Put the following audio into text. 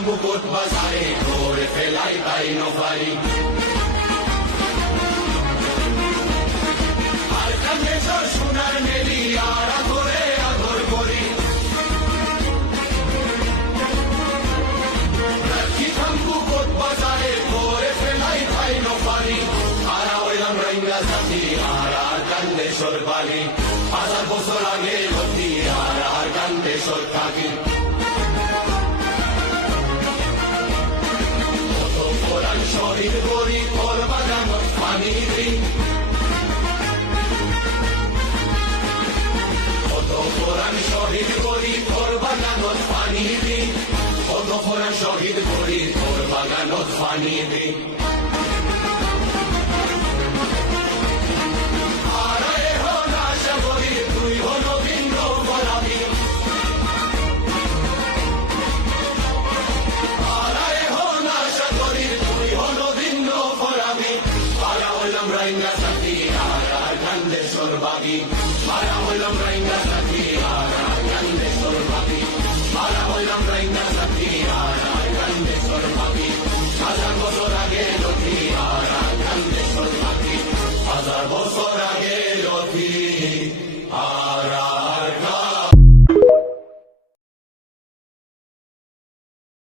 বুকুট বাজারে করে ফেলাই তাই নফারি আর কান্দে ঝড় সোনার মেলি আর আদরে আদর করি রাখি বুকুট বাজারে করে ফেলাই তাই নফারি আর হইলাম রঙা জাতি আর কান্দে সরবালি 1000 বছর আগে ভর্তি আর কান্দে সর থাকি শহীদ করি তোর বাগানত পানি দিই কত কোরআন শহীদ করি তোর বাগানত পানি দিই কত কোরআন শহীদ করি তোর বাগানত পানি দিই আর এখন আশা করি তুই হল ভিন্ন বলাবি Rainga Sati Ara Gande Sorbagi Mara Holam Rainga Sati Ara Gande Sorbagi Mara Holam Rainga Sati Ara Gande Sorbagi 1000 বছর আগে লতি Ara Gande Sorbagi 1000 বছর